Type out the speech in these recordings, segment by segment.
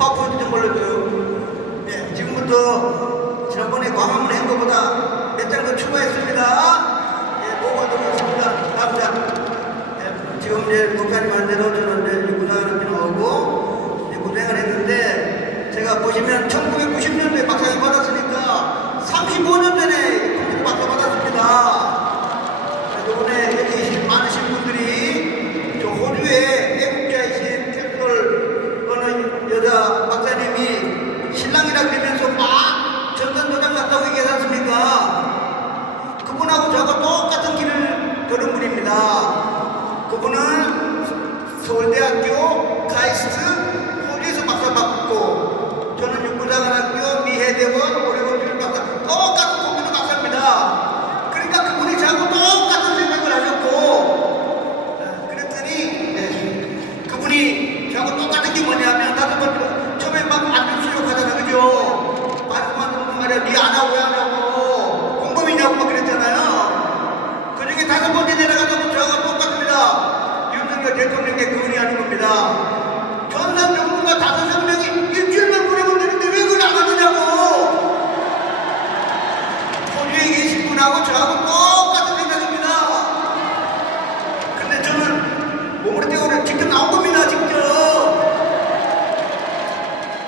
한번 보여줄지 몰라도요. 네, 지금부터 지난번에 광화문에 한 것보다 몇 장 더 추가했습니다. 예, 보고도 그렇습니다. 감사합니다. 예, 지금 이제 목사님한테도 저는 이제 구상을 나오고 이제 고생을 했는데 제가 보시면 1990년도에 박사님 받았으니까 35년 전에 컴퓨터 박사 받았습니다. 이번에 여기 많으신 분들이 저 호주에 애국자이신 캡솔 어느 여자 박사님이 신랑이라 그러면서 막 전산도장 갔다고 얘기하지 않습니까? 그분하고 저하고 똑같은 길을 걸은 분입니다. 그분은 서울대학교 카이스트 호주에서 박사 받고 저는 육군사관학교 미해대원 오레곤 박사 똑같은 컴퓨터 박사입니다. 그러니까 그분이 저하고 똑같은 생각을 하셨고 그랬더니 그분이 저하고 똑같은 게 뭐냐면 다섯 번째 처음에 막 안전 수욕하잖아, 그죠? 말씀하는 말이야, 니 안 하고 왜 안 하고 공범이냐고 막 그랬잖아요. 그 중에 다섯 번째 내려가서 저하고 똑같습니다. 윤석열 대통령의 그분이 아닌 겁니다. 전산 정부가 5명이 일주일만 보내면 되는데 왜 그걸 안 하느냐고. 호주에 계신 분하고 저하고 똑같은 생각입니다. 근데 저는 몸으로 때문에 직접 나온 겁니다. 직접.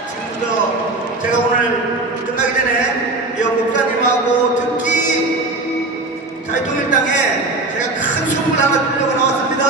지금부터 제가 오늘 끝나기 전에 이 목사님하고 특히 자유통일당에 제가 큰 선물 하나 주려고 나왔습니다.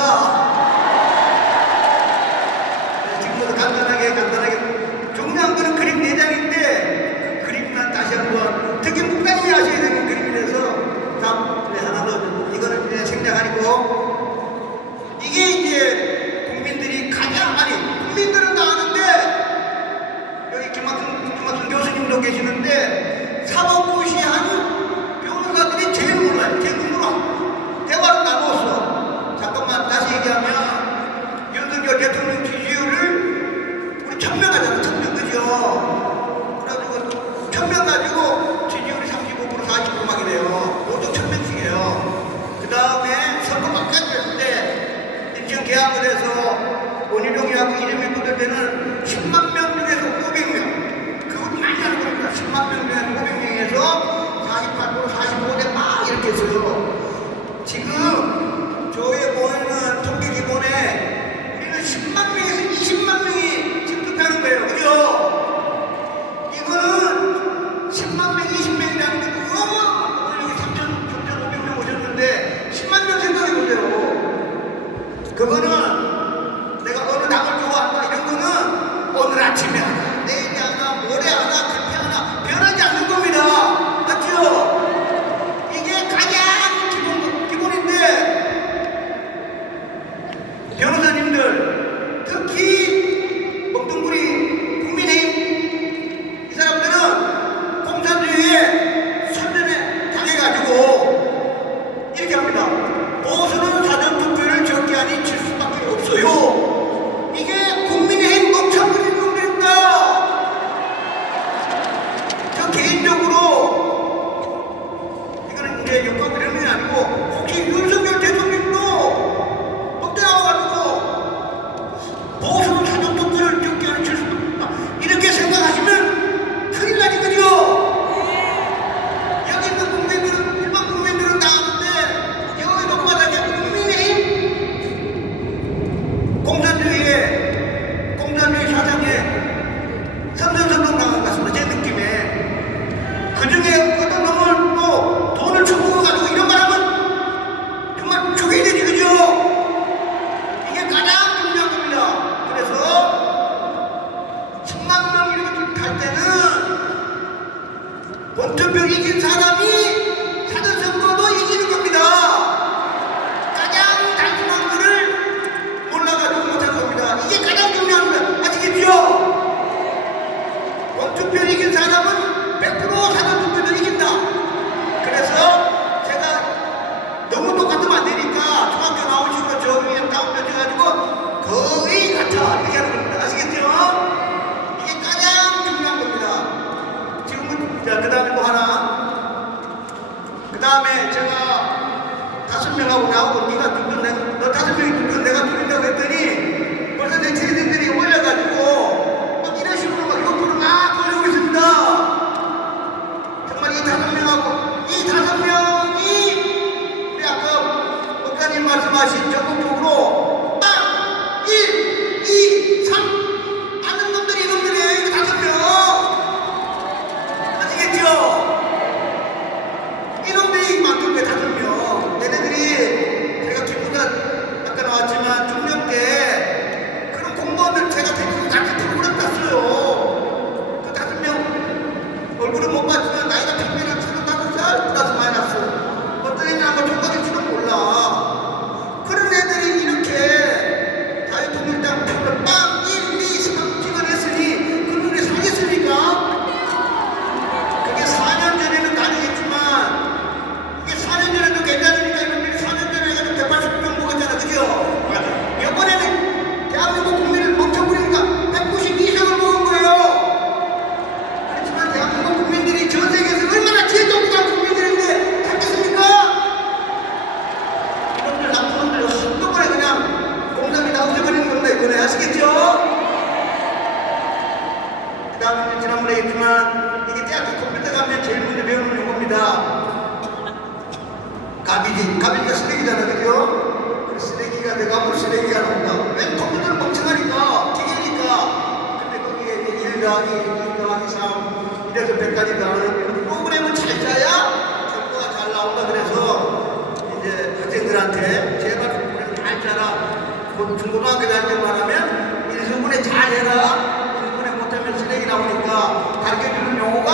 아시겠죠? 그 다음에 지난번에 얘기했지만 이게 대학교 컴퓨터 가면 제일 먼저 배우는 용어입니다. 가비지가 쓰레기잖아, 그죠? 그 쓰레기가 돼가고 쓰레기가 나온다. 왜 컴퓨터는 멍청하니까, 기계니까. 근데 거기에 1 더하기 2 더하기 3 이래서 100까지 더하는 프로그램을 잘 짜야 결과가 잘 나온다. 그래서 이제 학생들한테 제발 프로그램 잘 짜라. 뭐 중고등학교 다닐 때만 하면 1승분에 잘 해라. 1승분에 못하면 쓰레기 나오니까 가르쳐주는 용어가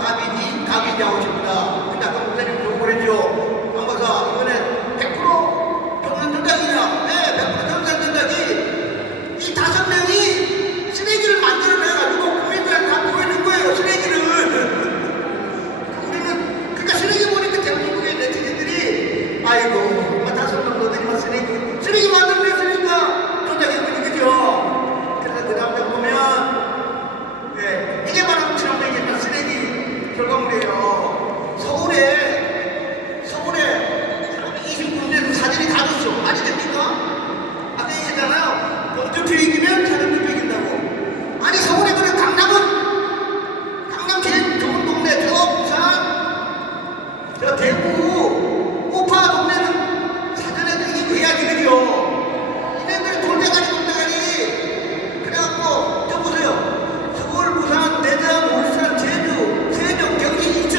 가비지 아웃입니다. 근데 아까 목사님 요구했죠. 이번에 100% 평균 전장이냐? 네, 100% 평균 전장이 이 5명이 쓰레기를 만들어내가지고 국민들한테 다 보여준 거예요, 쓰레기를. 우리는, 그러니까 쓰레기 보니까 대한민국의 네티즌들이, 아이고, 5명 너들이만 쓰레기 만들어냈으니까 전장해보니, 그죠? 그래서 그 다음에 보면, 네, 이게 바로 지난번에 얘기했던 쓰레기 결과물이에요. 서울에 20군데에서 사진이 다 줬어. 말이 됩니까? 아까 얘기했잖아요. 공주표 이기면 자전거표 이긴다고. 아니 서울에 그래 강남 제일 좋은 동네 저 부산 저 대구 우파 동네는 사전에도 이기고 해야지, 그죠? 이네들 돌대가리 그래갖고 저 보세요. 서울, 부산, 대전, 울산, 제주, 세종, 경기, 인천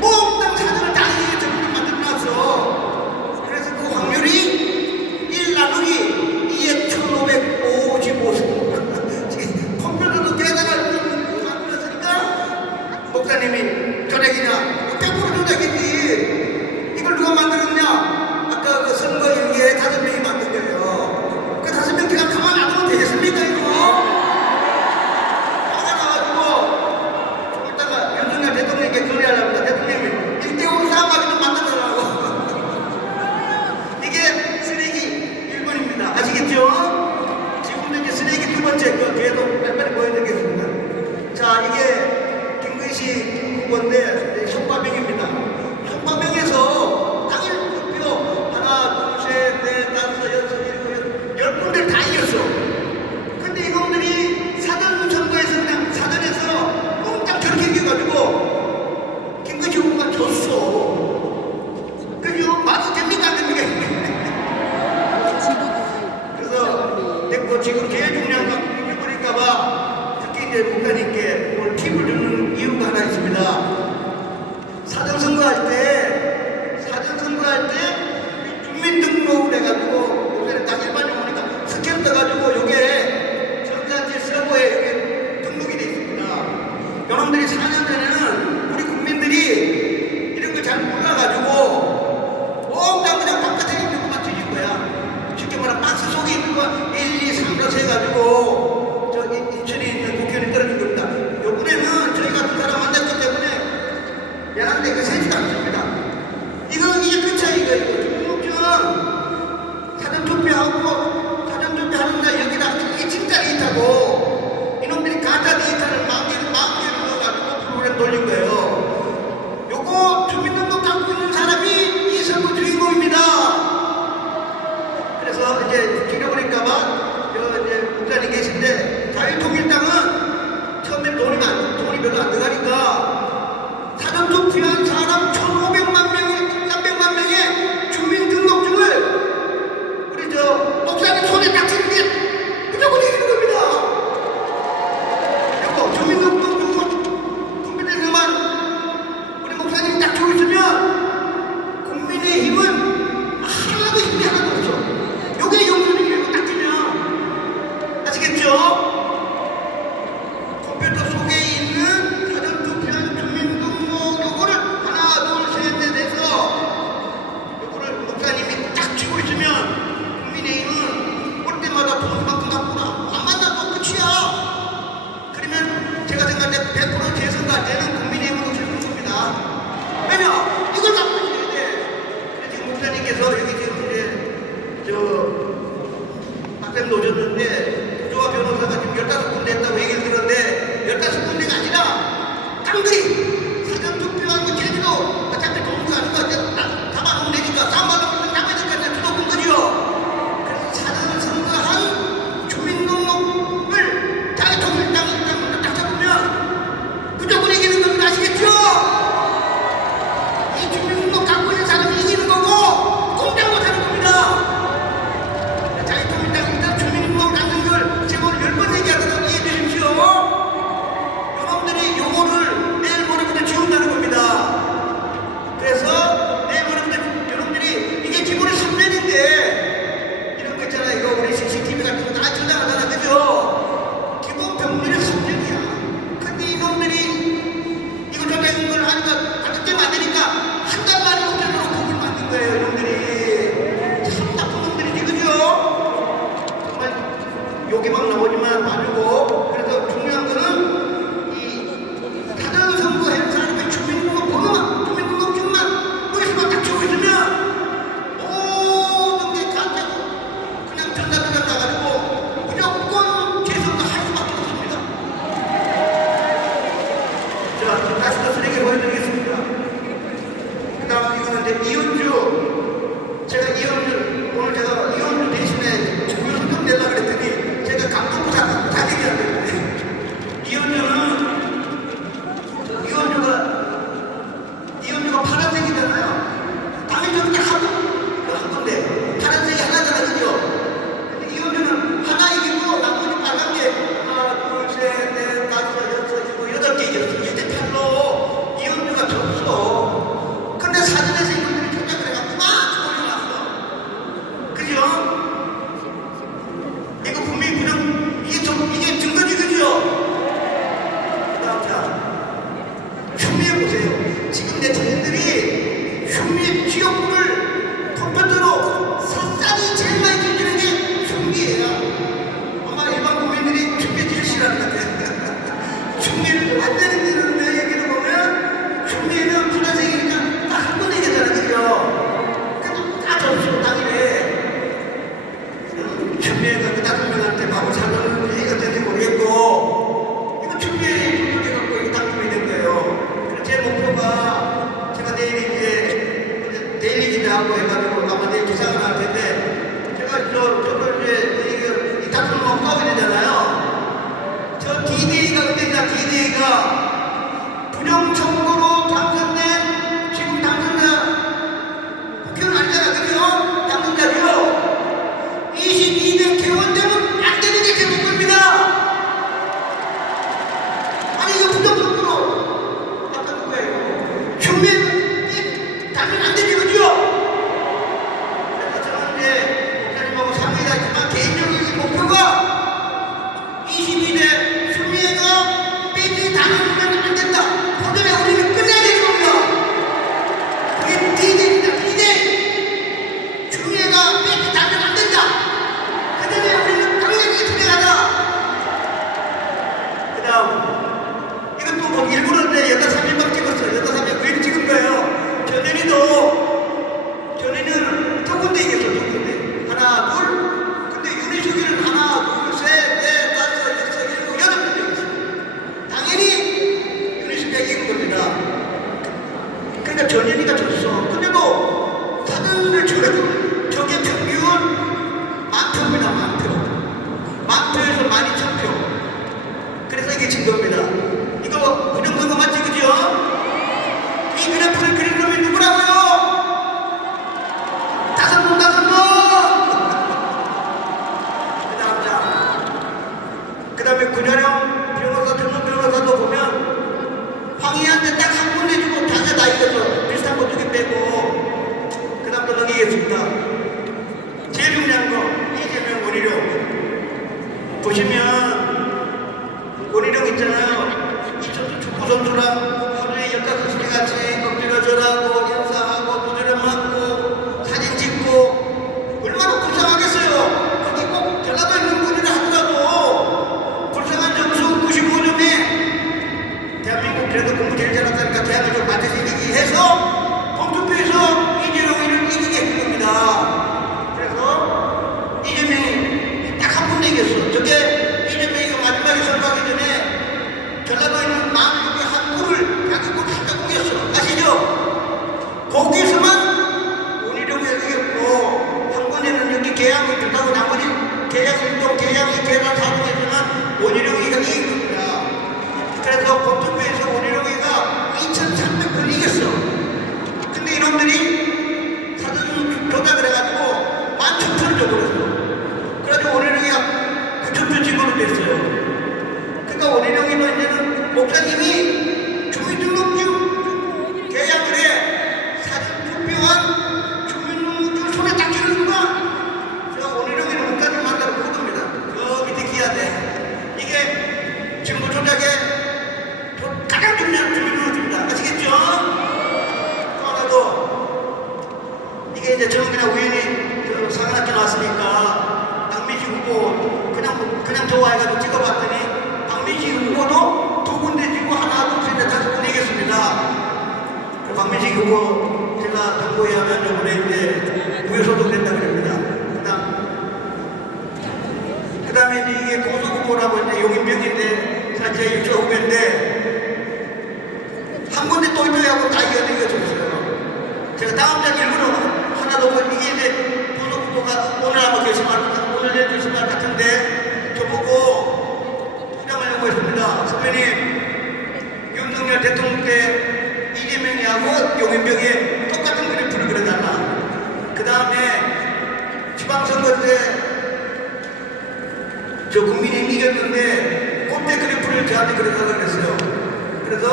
몽땅 사전을 다 이기게 전부 만들어놨어. 그래서 그 확률이 1 나누기 2에 1555. 컴퓨터도 대단한 만들었으니까 목사님이 조작이냐? 100% 조작이지. 이걸 누가 만들었냐? 아까 그 선거 일기에 5명이 만든 거예요. 그 5명 그냥 가만 안 두면 되겠습니까, 이거? 화가 나가지고 좀 이따가 윤석열 대통령께 건의하려고 대통령이 1대5 싸움하기도 만들더라고. 이게 쓰레기 1번입니다. 아시겠죠? 지금도 이제 쓰레기 2번째, 그 뒤에도 빨리 보여드리겠습니다. 자, 이게 김근식 후보인데 형파병입니다. 형파병에서 당일 투표 하나, 둘, 셋, 넷, 다섯, 여섯, 일곱, 10군데를 다 이겼어. 근데 이놈들이 사전 선거에서 그냥 사전에서 몽땅 저렇게 이겨가지고 김근식 후보가 졌어. 그죠? 말이 됩니까, 안 됩니까? 그래서 내거 지금 제일 중요한 거 해버릴까봐 특히 이제 목사님께 오늘 팁을 주는 이유가 하나 있습니다. 사전선거할 때 주민등록을 해가지고 요새는 당일반이 오니까 스캔 떠가지고 요게 전산지 서버에 요게 등록이 돼 있습니다. 여러분들이 4년 전에는 우리 국민들이 이런 걸 잘 몰라가지고 몽땅 그냥 바깥에 있는 것만 뒤진 거야. 쉽게 말하면 박스 속에 있는 거 1, 2, 3, 4 해가지고 저기 인천에 있는 국회의원이 떨어진 겁니다. 요번에는 저희 같은 사람 만났기 때문에 미안한데 그 세지도 않습니다. 이게 끝이야, 이거. 등록증 사전투표하고 사전투표하는 날 여기다 이게 진짜 데이터고 이놈들이 가짜 데이터를 마음대로 넣어가지고 프로그램 돌린 거예요. 요거 주민등록 갖고 있는 사람이 이 선거 주인공입니다. 그래서 이제 길어버릴까봐 이제 목사님 계신데 자유통일당은 처음에 돈이 별로 안 들어가니까 사전투표한 사람 1,500만 명이 300만 명의 주민등록증을 우리 저 목사님 손에 딱 쥐는 게 무조건 이기는 겁니다. 여보 주민등록증 컴퓨터에서만 우리 목사님이 딱 주고 있으면 국민의힘은 하나도 힘이 하나도 없어. 요게 영수증이 이거 딱 주면 아시겠죠? 컴퓨터 속에 있는 사전투표한 주민등록 요거를 하나, 둘, 셋, 넷 해서 요거를 목사님이 딱 쥐고 있으면 국민의힘은 올 때마다 돈만큼 갖고 안 만나도 끝이야. 그러면 제가 생각할 때 100% 재선거할 때는 국민의힘으로 지는 겁니다. 왜냐? 이걸 갖고 있어야 돼. 그래서 지금 목사님께서 여기 지금 이제 학생 놓으셨는데 부조화 변호사가 지금 15군데 했다고 얘기를 들었는데 15군데가 아니라 깡그리 사전투표한 거 제주도 어차피 돈도 아니고 담아놓으면 되니까 3만 원 잡아야 될까 주도권 거지요. 그래서 사전선거한 주민등록 그 다음에 구자령 변호사, 등록 변호사도 보면 황희한테 딱 한 군데 주고 자기가 다 이겨서 비슷한 거 2개 빼고 그 다음 또 넘기겠습니다. 제일 중요한 거 이재명 원희룡 보시면 원희룡 있잖아요. 이천수 축구선수랑 하루에 15시간 같이 엎드려 절하고 인사하고 두드려 맞고 사진 찍고 얼마나 불쌍하겠어요. 거기 꼭 전라도에 있는 분이라 하더라도 불쌍한 점수 95점에 대한민국 그래도 공부 제일 잘한다니까 대학을 좀 반드시 이기기 해서 공투표에서 이재명이를 이기게 한 겁니다. 그래서 이재명이 딱 한 번 이겼어. 저게 이재명이가 마지막에 선거하기 전에 전라도에 있는 마음속에 한 골을 자기 골 한장 공겼어. 아시죠? 거기서만 원희룡이 이겼고 한 번에는 여기 계양을 준다고 나머지 계양을 또 계양이 계란 사동에서는 원희룡이가 이긴 겁니다. 그래서 공투표에서 원희룡이가 2,300번 이겼어. 근데 이놈들이 사전 조작을 해가지고 11,000표를 줘버렸어. 그래가지고 원희룡이가 9,000표 지분을 냈어요. 그러니까 원희룡이도 이제는 목사님이 주민등록증 계약을 해 사전 투표한 주민등록증 손에 딱 쥐는구나. 제가 원희룡이는 목사님 만나러 못 겁니다. 저 밑에 기아대 이게 정부 조작에 가장 중요한 주민등록증입니다. 아시겠죠? 또 하나도 이게 이제 저는 그냥 우연히 사관학교 나왔으니까 박민식 후보 그냥 좋아해가지고 찍어봤더니 박민식 후보도 2군데 지고 하나, 둘, 셋, 넷, 5번 이겼습니다. 그 박민식 후보 제가 정보에 하면 저번에 이제 무효소득 된다 그럽니다. 그 다음에 이제 이게 고소 후보라고 이제 용인병인데 사실 제 6차 후보인데 한 군데 또 이쪽하고 다 이겨줬어요. 제가 다음 장 일부러 하나 더 보고 이게 이제 고소 후보가 오늘 아마 결심할 오늘 내일 결심할 같은데 저보고 수장하려고 했습니다. 선배님 윤석열 대통령 때 이재명이하고 용인병이 똑같은 그래프를 그려달라. 그 다음에 지방선거 때 저 국민이 이겼는데 그때 그래프를 저한테 그려달라고 그랬어요. 그래서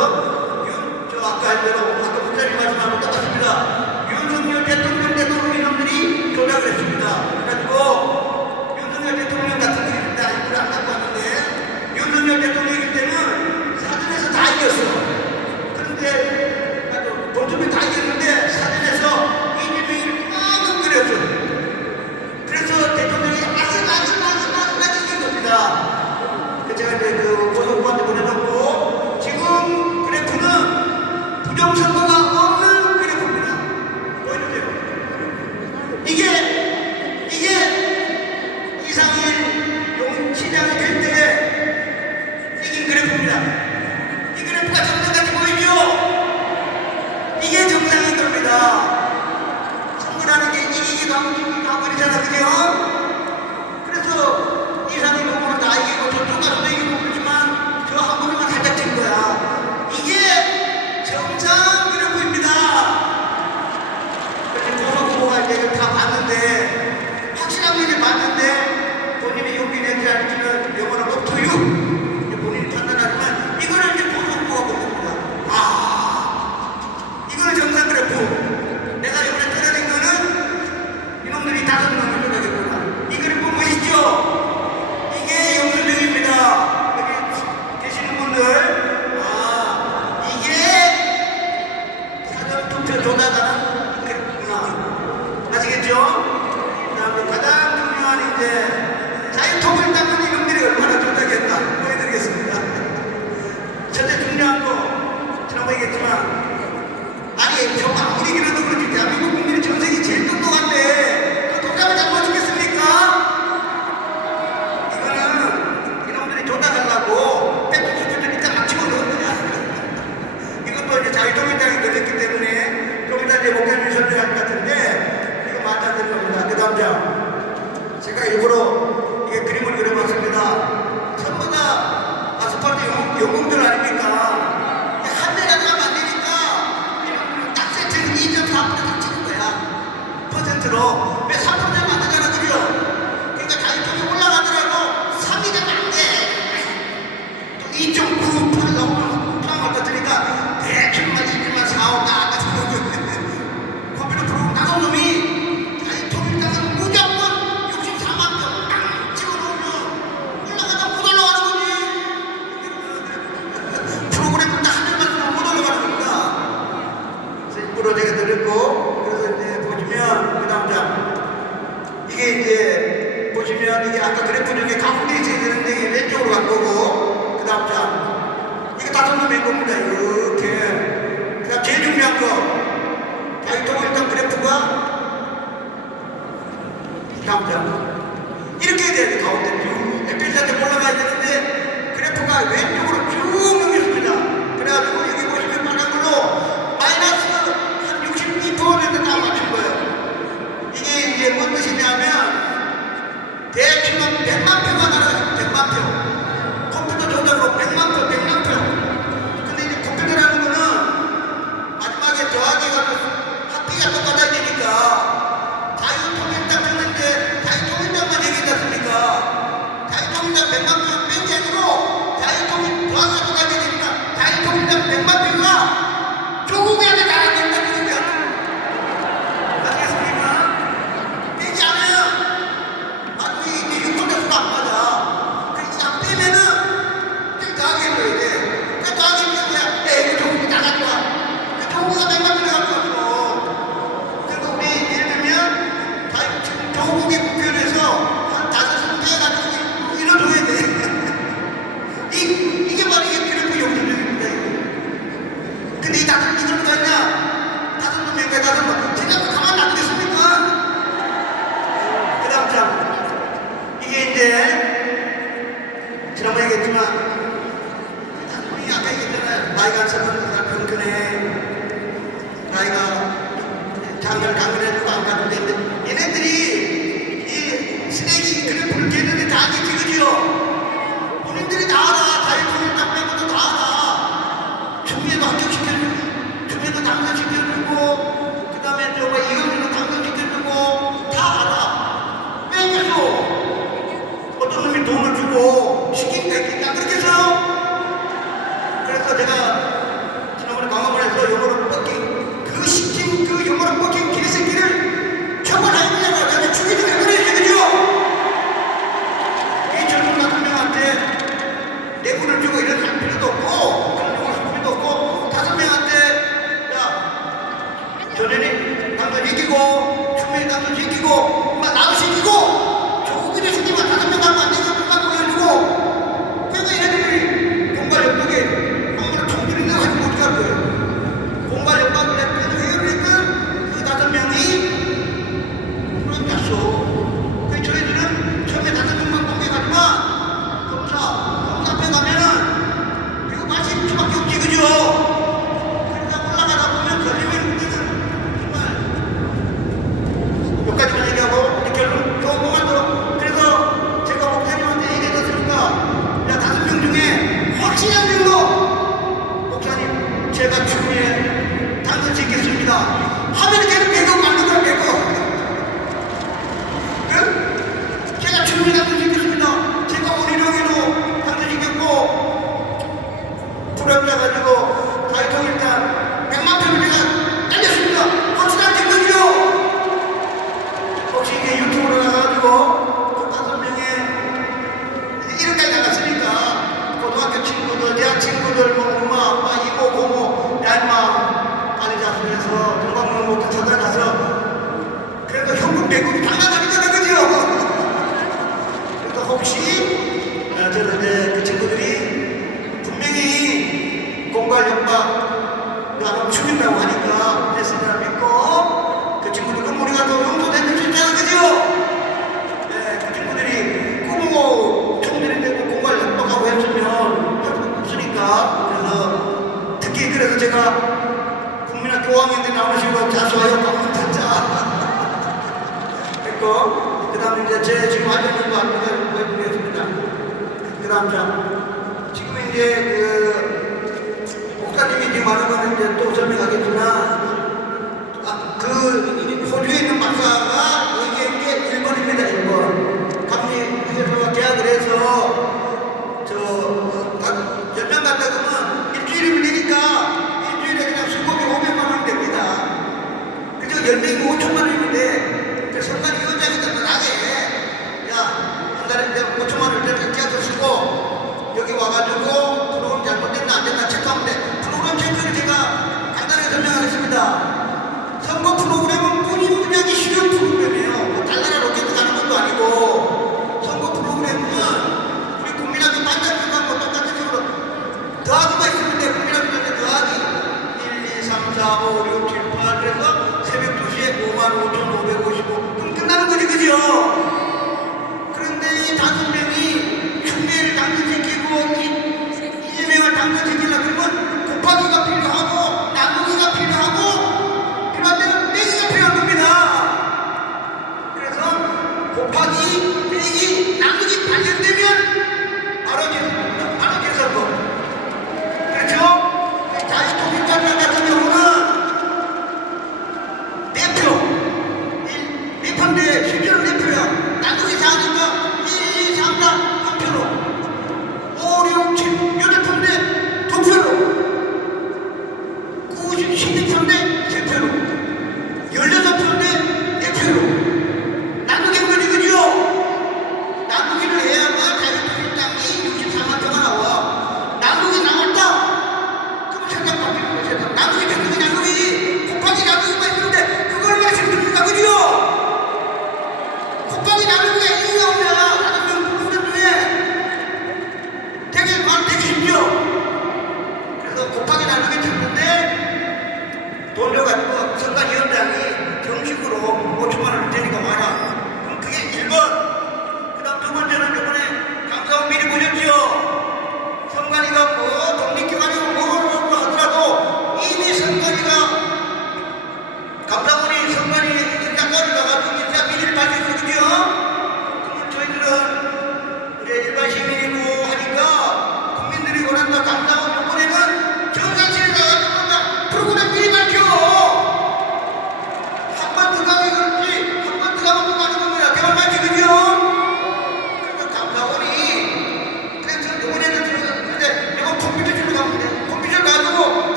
저 아까 한 대로 아까 목사님 말씀하고 똑같습니다. 윤석열 대통령 이놈들이 조작을 했습니다. 그래가지고 윤석열 대통령 같은 일인데 아직도 안 갖고 왔는데 윤석열 대통령이기 때는 사전에서 다 이겼어. 그런데 본투표 다 이겼는데 사전에서 이재명이 막 그렸어. 그래서 대통령이 아슬아슬 이긴 겁니다. 제가 이제 그 고소부한테 보내놓고 지금 그래프는 부정선거가 없는 그래프입니다. 보여주세요. 이게 이상일 용시장이 될 때 이긴 그래프입니다. 이 그래프가 정상같이 보이죠? 이게 정상인 겁니다. 선거라는 게 이기기도 하고 이기기도 하고 이러잖아, 그죠? 그래서 이상일 후보는 다 이기고 저쪽 가서도 이기고 그렇지만 저 한 번만 살짝 진 거야. 이게 정상 그래프입니다. 그래서 고소 후보가 이제 다 봤는데 확실한 거 이제 봤는데 본인이 용기낸지 아닌지는 영어로 up to you 본인이 판단하지만 이거는 이제 고소 후보가 본 겁니다. 이거는 정상 그래프. 내가 이번에 떨어진 거는 이놈들이 5명을 조작했구나. 이 그래프 멋있죠? 이게 영수증입니다. 여기 계시는 분들 이게 사전투표 조작하는 그래프구나. 아시겠죠? 그 다음에 가장 중요한 이제 자유통일 당은 이놈들이 얼마나 조작했나 보여드리겠습니다. 첫째 중요한 거 지난번에 얘기했지만 아니 저 아무리 그래도 그렇지 대한민국 국민이 전 세계 제일 똑똑한데 그 독감을 잡고 죽겠습니까? 이거는 이놈들이 조작하려고 백두수주들 일단 막 집어넣은 거야. 이것도 이제 자유통일당이 걸렸기 때문에 좀 이따 이제 목사님이 설명할 것 같은데 이거 맞아 될 겁니다. 그 다음 장 제가 일부러 이게 그림을 그려봤습니다. 전부 다 아스팔트 용공들 아닙니까? 한 대가 들어가면 안 되니까 딱 세트는 2.4% 딱 찍은 거야. 퍼센트로. 왜 3%면 안 되잖아, 그죠? 그러니까 자유통이 올라가더라도 3이 되면 안 돼. 자리가 왼쪽으로 쭉 넘겼습니다. 그래가지고 여기 보시면 빨간 걸로 마이너스 한 62% 다 맞춘 거예요. 이게 이제 뭔 뜻이냐면 대충 100만 표가 날아갔습니다. 100만 표. 컴퓨터 조작으로 100만 표, 100만 표. 근데 이제 컴퓨터라는 거는 마지막에 더하기 가지고 합비가 똑같아야 되니까 자유통일당 했는데 자유통일당만 얘기하지 않습니까? 자유통일당 100만 표 뺀 게 아니고 자유통일 더하기가 똑같아야 되니까 자유통일당 100만 표가 조국에한테 가야 된다 그런 거야. 아시겠습니까? 빼지 않으면 나중에 이제 유통대수가 안 맞아. 그래서 안 빼면은 좀 더하기 해줘야 돼. 그 더하기 해줘야 뭐야? 이거 조국이 다 가져와. 그 조국가 100만 표 가져왔어. 그래서 우리 예를 들면 지금 조국의 국회의원에서 한 5명 빼가지고 이뤄줘야 돼. 이게 바로 이게 그래프 용도적입니다. 근데 이 다섯 이걸 누가 했냐? 5명 몇 개, 5명. 제가 가만 놔두겠습니까? 그 다음 장. 이게 이제 지난번에 얘기했지만 우리 아까 얘기했잖아요. 나이가 서른 평균에 나이가 강렬해지고 안 가는데 얘네들이 이 쓰레기 그래프를 걔네들이 다 알겠지 그죠? 본인들이 다 알아. 자유통일당 빼고도 다 알아. 추미애도 합격시켜주고 추미애도 당선시켜주고 그 다음에 저거 이현주도 당선시켜주고 다 알아. 왜 그래서 어떤 놈이 돈을 주고 시킨 게 있겠냐 그렇겠어요? 그래서 제가 지난번에 광화문에서 요거를 뻗긴 그 시킨 그 요거를 뻗긴 개새끼를 처벌하느냐고 내가 죽이는 게 그래야 되죠? 이 젊은 같은 명한테 내분을 주고 이런 할 필요도 없고 그런 용을 쓸 필요도 없고 5명한테 야 전현이 당선시키고 추미애 당선시키고 나도 시키고 조국이네 시키면 5명 가면 안 되고 그만 보여주고 그러니까 얘네들이 공갈 협박에 공갈을 총들이 내가 하지 못할 거예요. 공갈 협박을 했든 회의를 했든 그 5명이 그렇겠어. 그 저희들은 처음에 5명만 공개하지만 검사 앞에 가면은 이거 마실 수밖에 없지 그죠? 그러니까 올라가다 보면 걸리면 우리는 정말 몇 가지만 얘기하고 우리 결론 조금만 더. 그래서 제가 목사님한테 얘기했었으니까 야 5명 중에 확실한 정도 목사님 제가 추미애 당선시켰습니다 하면 걔는 매거 맞는 걸 매거 응? 제가 추미애 당선시켰습니다. 제가 원희룡이도 당선시켰고 불합자 가지고 자유통일당 100만 표를 제가 날렸습니다. 확실한 증거죠? 혹시 이게 유튜브로 나가가지고 그 5명의 이름까지 나갔으니까 고등학교 친구들, 대학 친구들, 뭐 엄마, 아빠, 이모, 고모, 야 임마 빨리 자수해서 동방문부터 찾아가서 그래도 현금 배급이 당연하니까 그죠? 그래도 혹시 저는 이제 그 친구들이 분명히 공갈 협박 나는 죽인다고 하니까 했으리라 믿고 그 친구들 그럼 우리가 또 용서해줄 수 있잖아 그죠? 네, 그 친구들이 꾸고 총들이 되고 공갈 협박하고 했으면 할수 없으니까 그래서 특히 그래서 제가 국민학교 5학년 때 나오시고 자수하여 방문 찾자 했고 그 다음에 이제 제 지금 하고 있는 거 안내를 보여드리겠습니다. 그 다음 장 지금 이제 그 목사님이 지금 하는 거는 이제 또 설명하겠지만 그 호주에 있는 박사가 얘기한 게 1번입니다. 1번 감리회사와 계약을 해서 몇 명 갔다 그러면 일주일이면 되니까 일주일에 그냥 수급이 500만 원 됩니다. 그죠? 10명이 5천만 원인데 그 선관위원장이 나게 야 한 달에 내가 5천만 원을 내가 계약서 쓰고 여기 와가지고 프로그램 잘못됐나 안 됐나 체크하면 돼. 프로그램 체크를 제가 간단하게 설명하겠습니다. 선거 프로그램은 본인들이 하기 쉬운 프로그램이에요. 뭐 달라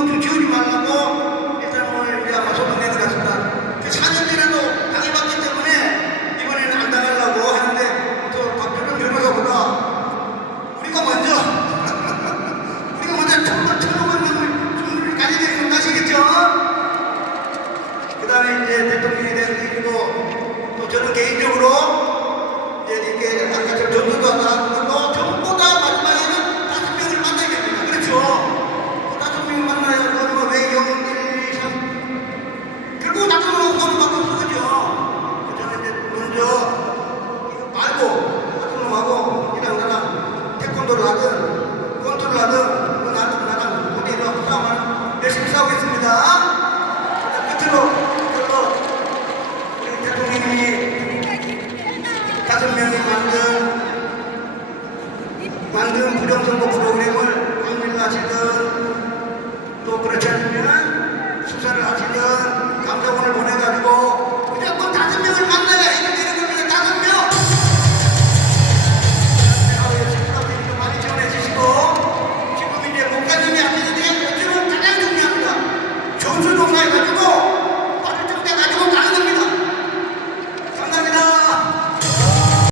높임 지우지 말라고 일단 오늘 이제 아마 소송 내는 것 같습니다. 그 4년 전에도 당해봤기 때문에 이번에는 안 당하려고 하는데 또 박준영 변호사보다 우리가 먼저 우리가 먼저 천억원 정도를 가지게 되는 건 아시겠죠? 그 다음에 이제 대통령에 대한 일이고 또 저는 개인적으로 이제 이렇게 아까 저 전도도 나왔고 전부 다 마지막에는 5명을 만나야 됩니다. 그렇죠? 그 5명을 만나야 그러면 왜 0, 1, 2, 3 결국 5명하고 가는 밖에 없어. 그죠? 저는 이제 먼저 이거 말고 5명하고 이랑 나랑 태권도를 하든 권투를 하든 그 나랑 어디로 싸움하는 열심히 싸우겠습니다. 끝으로 우리 대통령님이 5명이 만든 부정선거 프로그램을 방문을 하시든 또 그렇지 않으면 수사를 하시든 감사원을 보내가지고 무조건 5명을 만나야 해결 되는 겁니다. 5명! 시민들 많이 지원해 주시고 지금 이제 목사님이 하시는 게 요즘은 가장 중요합니다. 전수조사해가지고